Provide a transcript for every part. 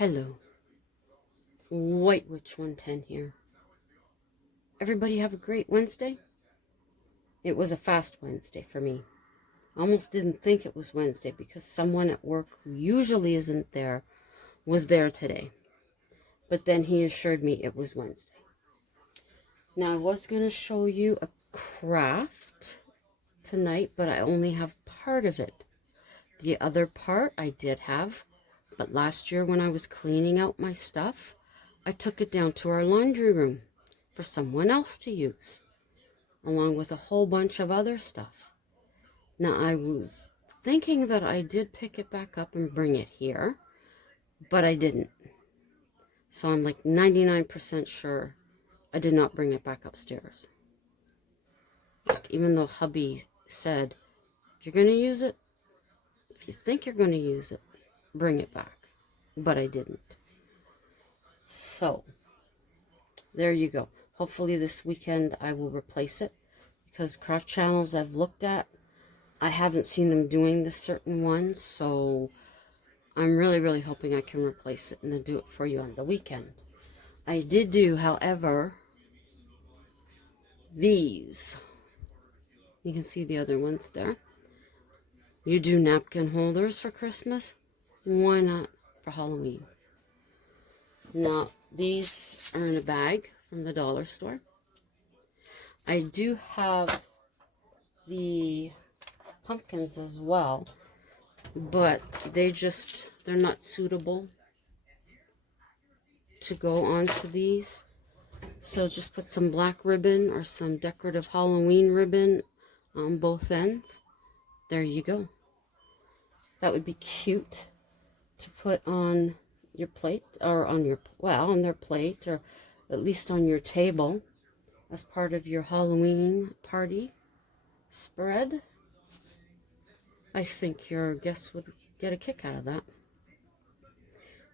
Hello, White Witch 110 here. Everybody have a great Wednesday? It was a fast Wednesday for me. I almost didn't think it was Wednesday because someone at work who usually isn't there was there today. But then he assured me it was Wednesday. Now I was going to show you a craft tonight, but I only have part of it. The other part I did have, but last year when I was cleaning out my stuff, I took it down to our laundry room for someone else to use, along with a whole bunch of other stuff. Now, I was thinking that I did pick it back up and bring it here, but I didn't. So I'm like 99% sure I did not bring it back upstairs. Like, even though hubby said, if you're going to use it, if you think you're going to use it, bring it back. But I didn't. So, there you go. Hopefully this weekend I will replace it, because craft channels I've looked at, I haven't seen them doing this certain one, so I'm really hoping I can replace it and then do it for you on the weekend. I did do, however, these. You can see the other ones there. You do napkin holders for Christmas? Why not for Halloween? Now, these are in a bag from the dollar store. I do have the pumpkins as well, but they're not suitable to go onto these. So just put some black ribbon or some decorative Halloween ribbon on both ends. There you go. That would be cute to put on your plate, or on your, well, on their plate, or at least on your table as part of your Halloween party spread. I think your guests would get a kick out of that.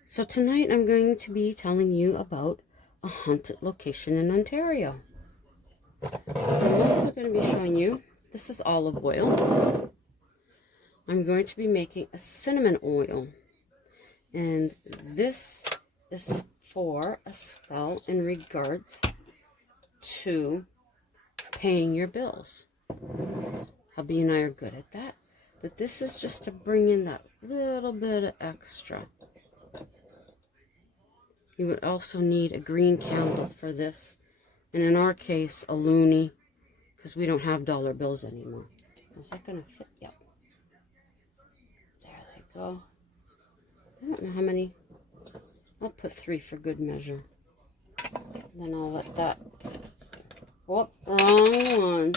So tonight I'm going to be telling you about a haunted location in Ontario. I'm also going to be showing you, this is olive oil. I'm going to be making a cinnamon oil. And this is for a spell in regards to paying your bills. Hubby and I are good at that. But this is just to bring in that little bit of extra. You would also need a green candle for this. And in our case, a loonie, because we don't have dollar bills anymore. Is that going to fit? Yep. There they go. I don't know how many. I'll put 3 for good measure. Then I'll let that... Oh, wrong one.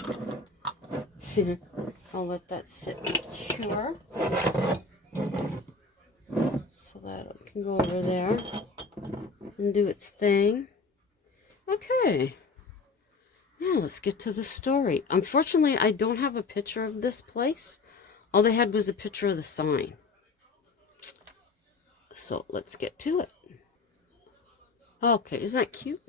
I'll let that sit and cure. So that it can go over there and do its thing. Okay. Now let's get to the story. Unfortunately, I don't have a picture of this place. All they had was a picture of the sign. So let's get to it. Okay, isn't that cute?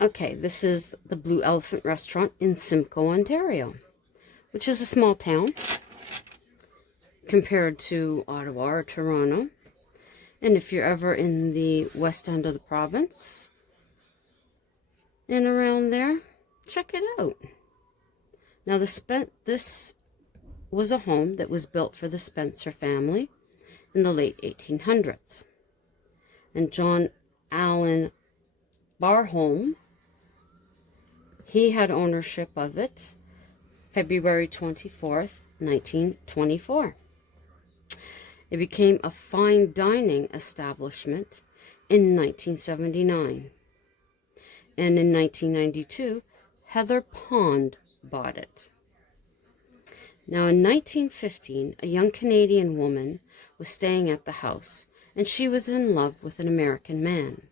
Okay, this is the Blue Elephant Restaurant in Simcoe, Ontario, which is a small town compared to Ottawa or Toronto. And if you're ever in the west end of the province and around there, check it out. Now, this was a home that was built for the Spencer family in the late 1800s. And John Allen Barholm, he had ownership of it February 24th, 1924. It became a fine dining establishment in 1979. And in 1992, Heather Pond bought it. Now, in 1915, a young Canadian woman was staying at the house, and she was in love with an American man.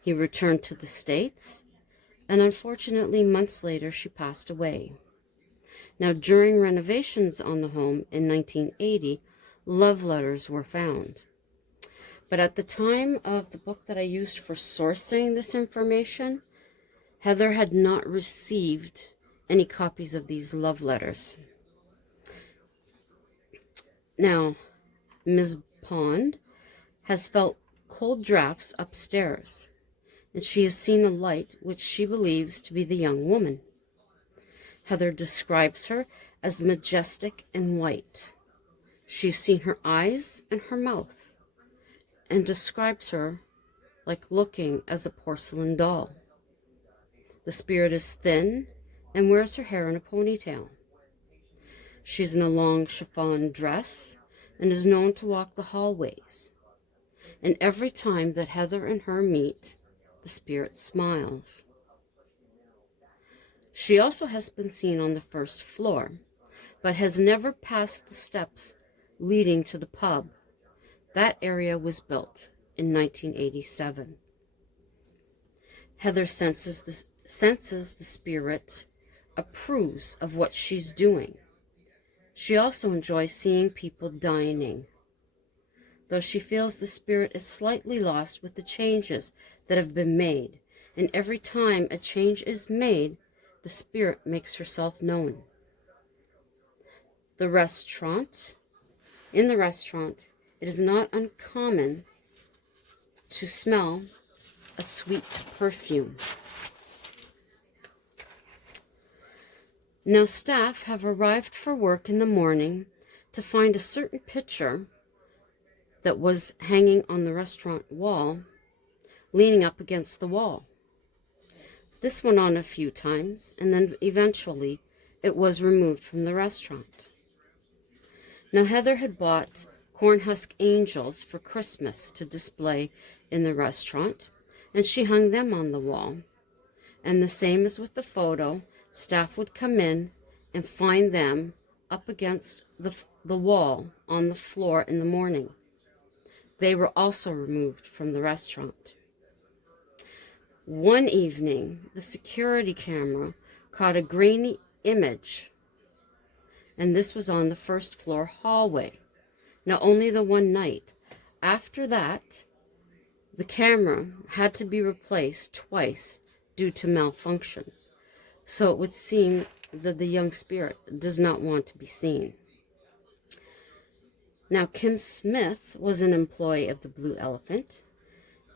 He returned to the States, and unfortunately, months later, she passed away. Now, during renovations on the home in 1980, love letters were found. But at the time of the book that I used for sourcing this information, Heather had not received any copies of these love letters. Now, Ms. Pond has felt cold drafts upstairs, and she has seen a light which she believes to be the young woman. Heather describes her as majestic and white. She's seen her eyes and her mouth, and describes her like looking as a porcelain doll. The spirit is thin and wears her hair in a ponytail. She's in a long chiffon dress and is known to walk the hallways. And every time that Heather and her meet, the spirit smiles. She also has been seen on the first floor, but has never passed the steps leading to the pub. That area was built in 1987. Heather senses the spirit, approves of what she's doing. She also enjoys seeing people dining, though she feels the spirit is slightly lost with the changes that have been made, and every time a change is made, the spirit makes herself known. In the restaurant, it is not uncommon to smell a sweet perfume. Now, staff have arrived for work in the morning to find a certain picture that was hanging on the restaurant wall, leaning up against the wall. This went on a few times, and then eventually it was removed from the restaurant. Now, Heather had bought cornhusk angels for Christmas to display in the restaurant, and she hung them on the wall. And the same as with the photo, staff would come in and find them up against the wall on the floor in the morning. They were also removed from the restaurant. One evening, the security camera caught a grainy image, and this was on the first floor hallway. Now, only the one night. After that, the camera had to be replaced twice due to malfunctions. So it would seem that the young spirit does not want to be seen. Now, Kim Smith was an employee of the Blue Elephant.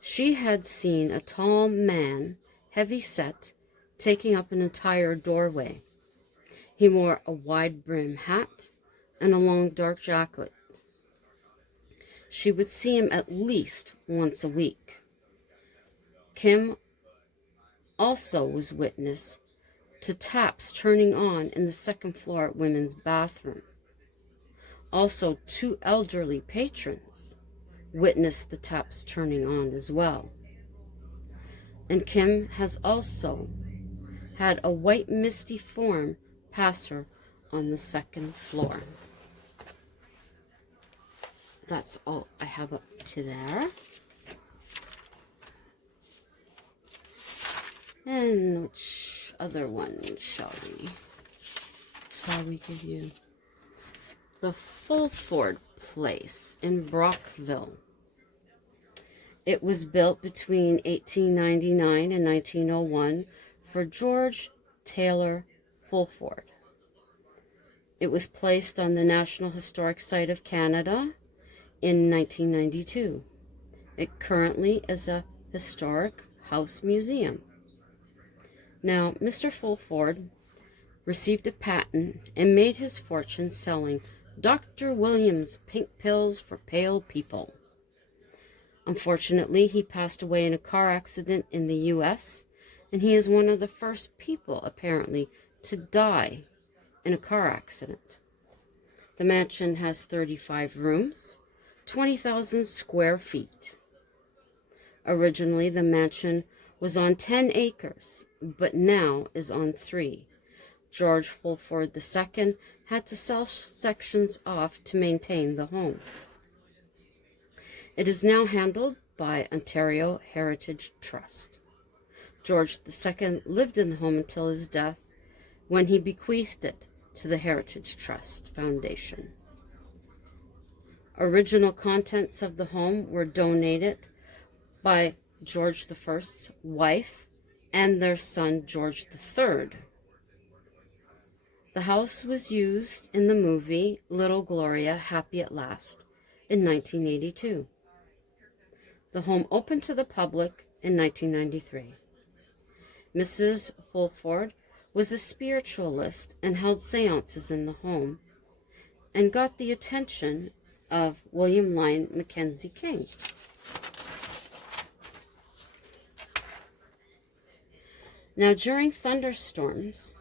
She had seen a tall man, heavy set, taking up an entire doorway. He wore a wide brim hat and a long dark jacket. She would see him at least once a week. Kim also was witness to taps turning on in the second floor women's bathroom. Also, 2 elderly patrons witnessed the taps turning on as well. And Kim has also had a white misty form pass her on the second floor. That's all I have up to there. And which other one shall we give you? The Fulford Place in Brockville. It was built between 1899 and 1901 for George Taylor Fulford. It was placed on the National Historic Site of Canada in 1992. It currently is a historic house museum. Now, Mr. Fulford received a patent and made his fortune selling Dr. Williams pink pills for pale people. Unfortunately, he passed away in a car accident in the U.S., and he is one of the first people, apparently, to die in a car accident. The mansion has 35 rooms, 20,000 square feet. Originally, the mansion was on 10 acres, but now is on 3. George Fulford II had to sell sections off to maintain the home. It is now handled by Ontario Heritage Trust. George II lived in the home until his death, when he bequeathed it to the Heritage Trust Foundation. Original contents of the home were donated by George I's wife and their son George III. The house was used in the movie Little Gloria, Happy at Last, in 1982. The home opened to the public in 1993. Mrs. Fulford was a spiritualist and held seances in the home and got the attention of William Lyon Mackenzie King. Now, during thunderstorms,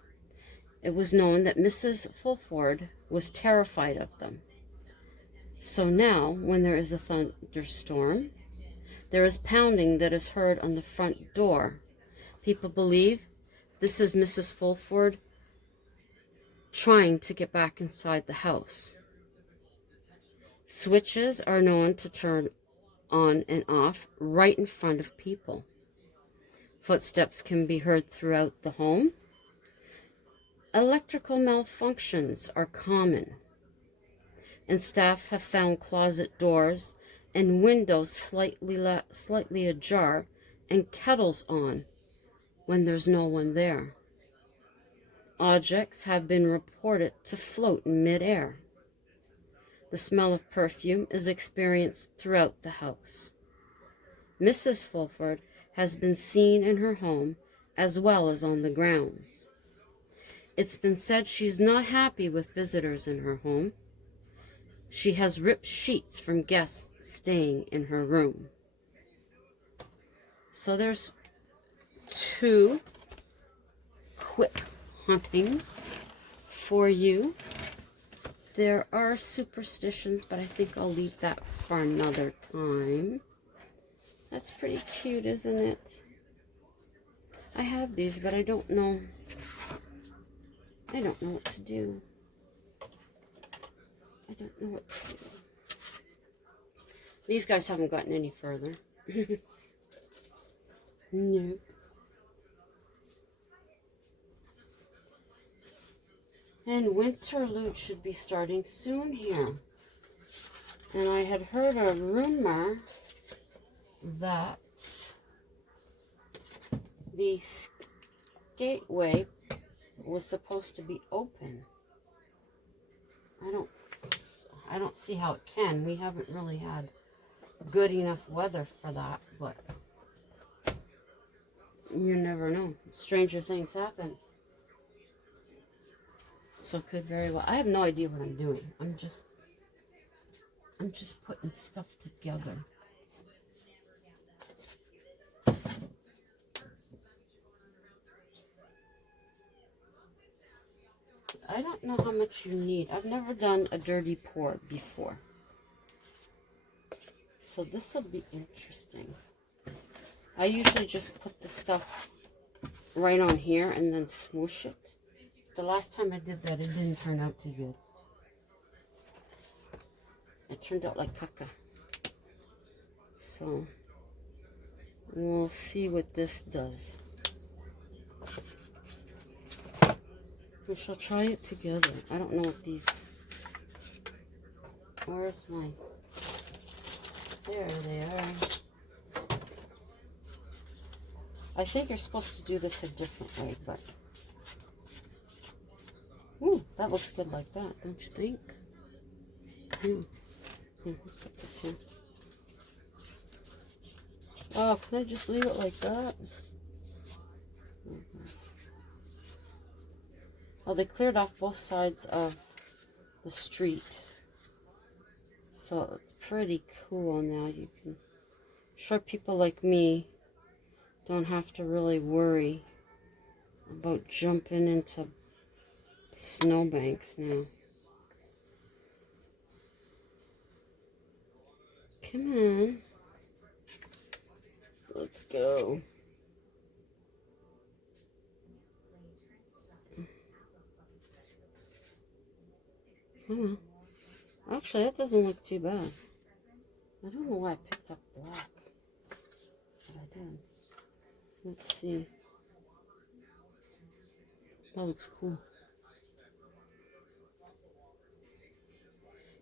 it was known that Mrs. Fulford was terrified of them. So now, when there is a thunderstorm, there is pounding that is heard on the front door. People believe this is Mrs. Fulford trying to get back inside the house. Switches are known to turn on and off right in front of people. Footsteps can be heard throughout the home. Electrical malfunctions are common, and staff have found closet doors and windows slightly ajar and kettles on when there's no one there. Objects have been reported to float in midair. The smell of perfume is experienced throughout the house. Mrs. Fulford has been seen in her home as well as on the grounds. It's been said she's not happy with visitors in her home. She has ripped sheets from guests staying in her room. So there's 2 quick hauntings for you. There are superstitions, but I think I'll leave that for another time. That's pretty cute, isn't it? I have these, but I don't know what to do. I don't know what to do. These guys haven't gotten any further. No. And Winterlude should be starting soon here. And I had heard a rumor that the skateway was supposed to be open. I don't see how it can. We haven't really had good enough weather for that, but you never know. Stranger things happen. So could very well. I have no idea what I'm doing. I'm just putting stuff together. I don't know how much you need. I've never done a dirty pour before. So this will be interesting. I usually just put the stuff right on here and then smoosh it. The last time I did that, it didn't turn out too good. It turned out like caca. So we'll see what this does. We shall try it together. I don't know what these... Where's mine? There they are. I think you're supposed to do this a different way, but... Ooh, that looks good like that, don't you think? Here, let's put this here. Oh, can I just leave it like that? Well, they cleared off both sides of the street. So it's pretty cool now. You can... Sure, people like me don't have to really worry about jumping into snowbanks now. Come on. Let's go. Come on. Actually, that doesn't look too bad. I don't know why I picked up black. But I did. Let's see. That looks cool.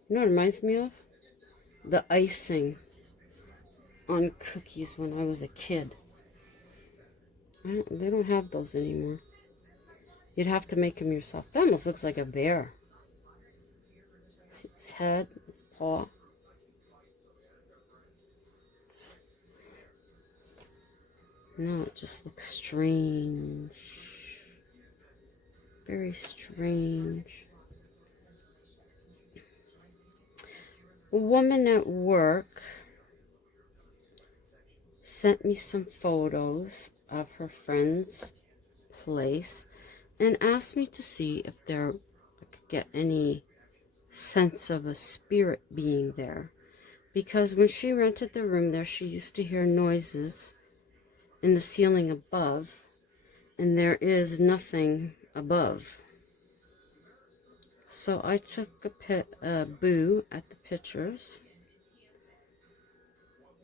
You know what it reminds me of? The icing on cookies when I was a kid. They don't have those anymore. You'd have to make them yourself. That almost looks like a bear. See his head, his paw. No, it just looks strange. Very strange. A woman at work sent me some photos of her friend's place and asked me to see if I could get any sense of a spirit being there. Because when she rented the room there, she used to hear noises in the ceiling above, and there is nothing above. So I took a boo at the pictures,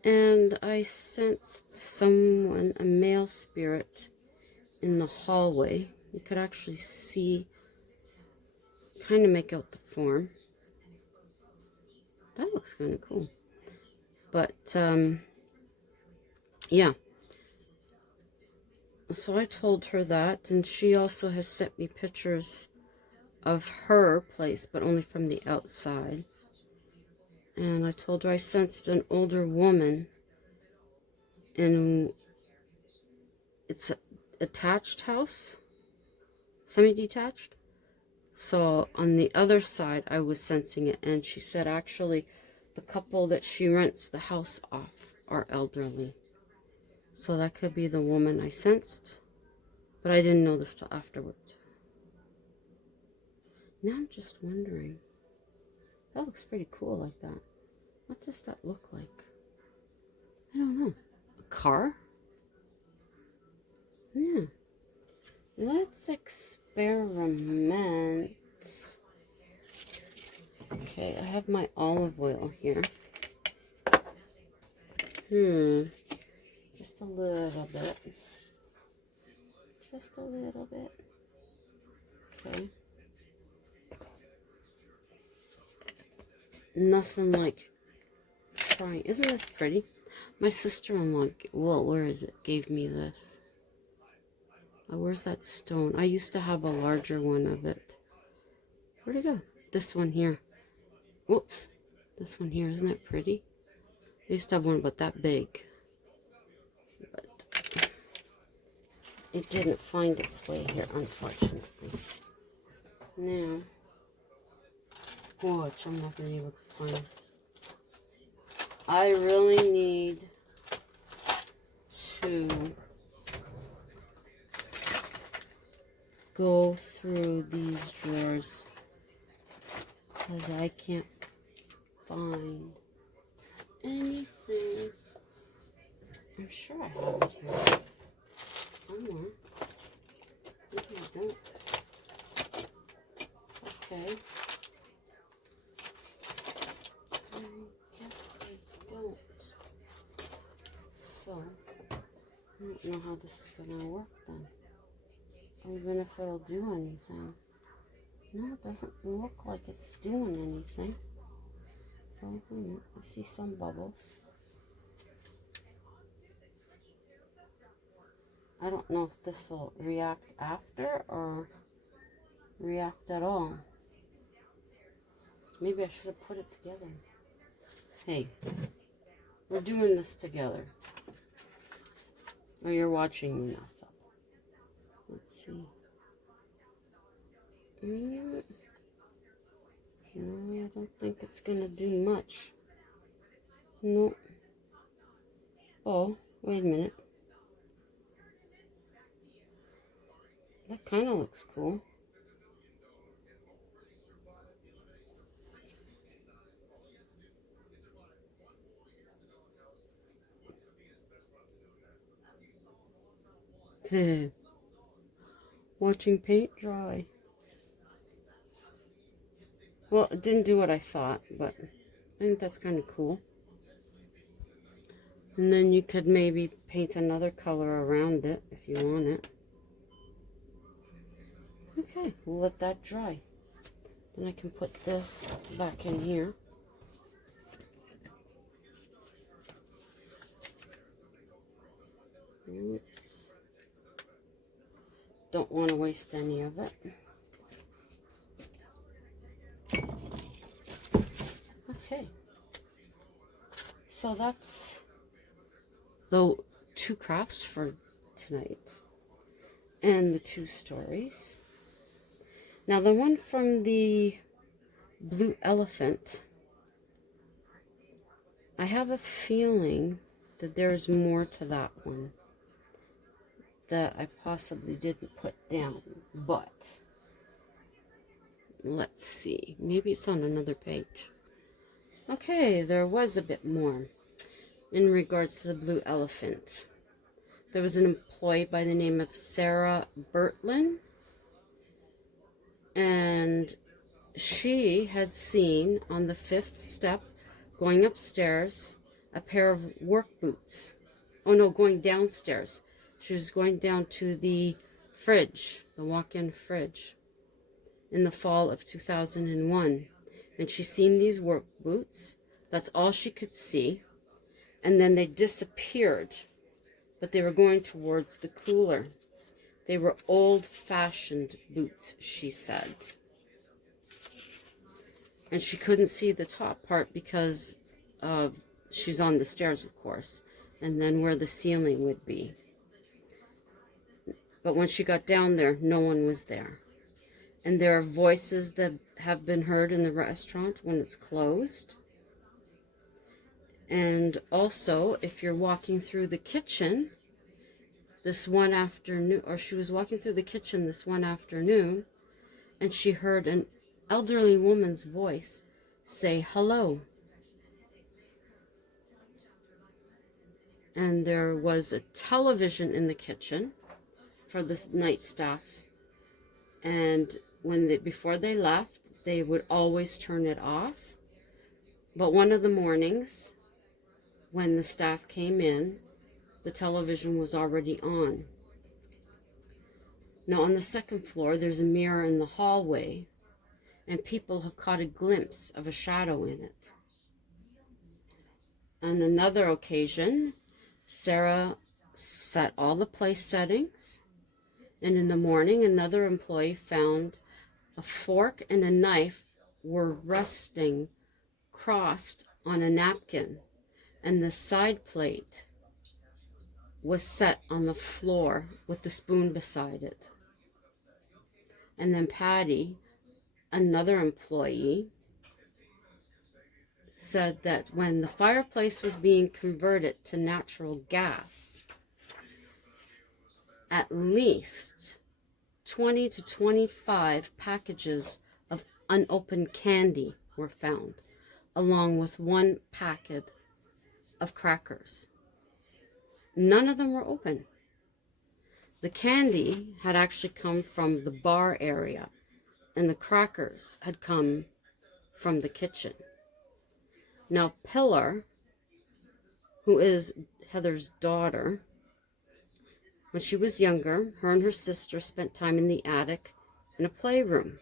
and I sensed someone, a male spirit, in the hallway. You could actually see, kind of make out the form. That looks kind of cool. But, yeah. So I told her that, and she also has sent me pictures of her place, but only from the outside. And I told her I sensed an older woman, and it's an attached house, semi-detached. So on the other side, I was sensing it, and she said actually the couple that she rents the house off are elderly. So that could be the woman I sensed, but I didn't know this till afterwards. Now I'm just wondering, that looks pretty cool like that. What does that look like? I don't know. A car? Yeah. Let's experiment. Okay, I have my olive oil here. Just a little bit. Just a little bit. Okay. Nothing like trying. Isn't this pretty? My sister-in-law, well, where is it? Gave me this. Oh, where's that stone? I used to have a larger one of it. Where'd it go? This one here. Whoops. This one here. Isn't that pretty? I used to have one about that big. But it didn't find its way here, unfortunately. Now, watch, I'm not going to be able to find. I really need to go through these drawers because I can't find anything. I'm sure I have it here somewhere. Maybe I don't. Okay. I guess I don't. So, I don't know how this is going to work then. Or even if it'll do anything. No, it doesn't look like it's doing anything. Oh, I see some bubbles. I don't know if this will react after or react at all. Maybe I should have put it together. Hey, we're doing this together. Oh, you're watching me mess up. Let's see. No, I don't think it's gonna do much. Nope. Oh, wait a minute. That kind of looks cool. Watching paint dry. Well, it didn't do what I thought, but I think that's kind of cool. And then you could maybe paint another color around it if you want it. Okay, we'll let that dry. Then I can put this back in here. Oops. Don't want to waste any of it. Okay. So that's the 2 crafts for tonight. And the 2 stories. Now the one from the Blue Elephant, I have a feeling that there's more to that one that I possibly didn't put down, but let's see, maybe it's on another page. Okay, there was a bit more in regards to the Blue Elephant. There was an employee by the name of Sarah Bertlin, and she had seen on the 5th step going upstairs a pair of work boots. Oh no, going downstairs. She was going down to the fridge, the walk-in fridge, in the fall of 2001. And she seen these work boots. That's all she could see. And then they disappeared. But they were going towards the cooler. They were old-fashioned boots, she said. And she couldn't see the top part because she's on the stairs, of course, and then where the ceiling would be. But when she got down there, no one was there. And there are voices that have been heard in the restaurant when it's closed. And also, if you're walking through the kitchen this one afternoon, or she was walking through the kitchen this one afternoon, and she heard an elderly woman's voice say hello. And there was a television in the kitchen for the night staff, and before they left, they would always turn it off. But one of the mornings when the staff came in, the television was already on. Now on the 2nd floor, there's a mirror in the hallway, and people have caught a glimpse of a shadow in it. On another occasion, Sarah set all the place settings, and in the morning, another employee found a fork and a knife were resting crossed on a napkin, and the side plate was set on the floor with the spoon beside it. And then Patty, another employee, said that when the fireplace was being converted to natural gas, at least 20 to 25 packages of unopened candy were found, along with 1 packet of crackers. None of them were open. The candy had actually come from the bar area, and the crackers had come from the kitchen. Now, Pillar, who is Heather's daughter, when she was younger, her and her sister spent time in the attic in a playroom,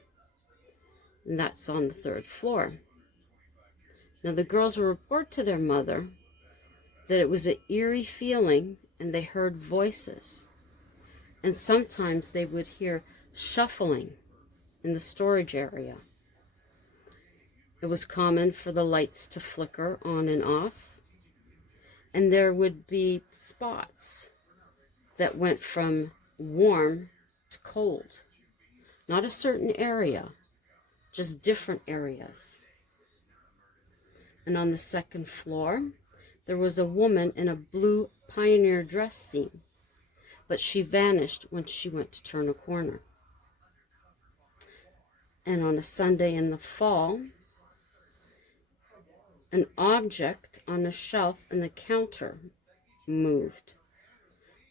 and that's on the 3rd floor. Now, the girls will report to their mother that it was an eerie feeling, and they heard voices. And sometimes they would hear shuffling in the storage area. It was common for the lights to flicker on and off, and there would be spots that went from warm to cold. Not a certain area, just different areas. And on the 2nd floor, there was a woman in a blue pioneer dress seen, but she vanished when she went to turn a corner. And on a Sunday in the fall, an object on a shelf in the counter moved,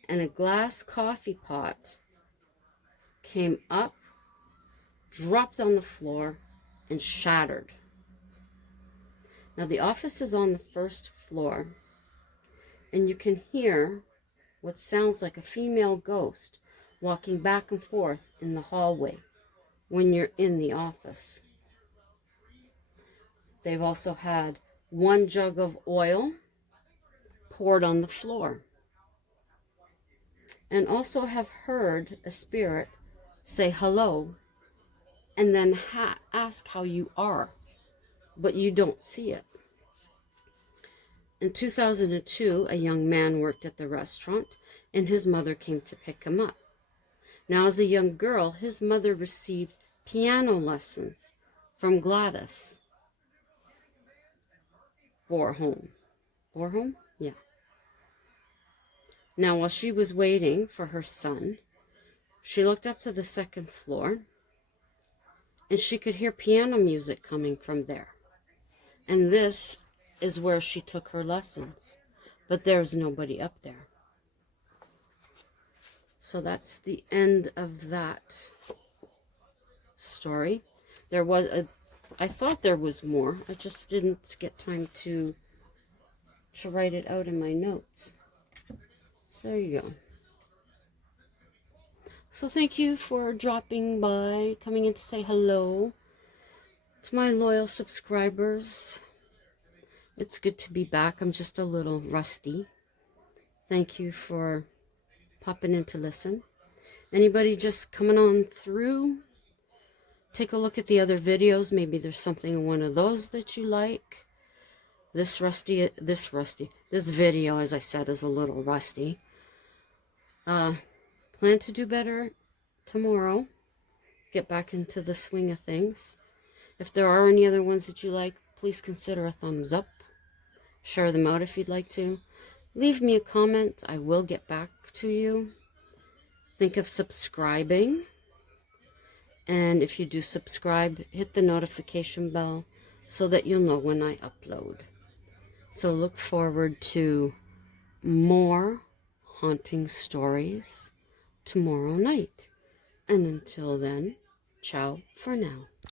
and a glass coffee pot came up, dropped on the floor, and shattered. Now the office is on the 1st floor, and you can hear what sounds like a female ghost walking back and forth in the hallway when you're in the office. They've also had 1 jug of oil poured on the floor, and also have heard a spirit say hello and then ask how you are, but you don't see it. In 2002, a young man worked at the restaurant, and his mother came to pick him up. Now, as a young girl, his mother received piano lessons from Gladys Bornholm. Bornholm? Yeah. Now, while she was waiting for her son, she looked up to the second floor, and she could hear piano music coming from there. And this is where she took her lessons. But there was nobody up there. So that's the end of that story. I thought there was more. I just didn't get time to write it out in my notes. So there you go. So thank you for dropping by, coming in to say hello to my loyal subscribers. It's good to be back. I'm just a little rusty. Thank you for popping in to listen. Anybody just coming on through, take a look at the other videos. Maybe there's something in one of those that you like. This video, as I said, is a little rusty. Plan to do better tomorrow. Get back into the swing of things. If there are any other ones that you like, please consider a thumbs up. Share them out if you'd like to. Leave me a comment. I will get back to you. Think of subscribing. And if you do subscribe, hit the notification bell so that you'll know when I upload. So look forward to more haunting stories tomorrow night. And until then, ciao for now.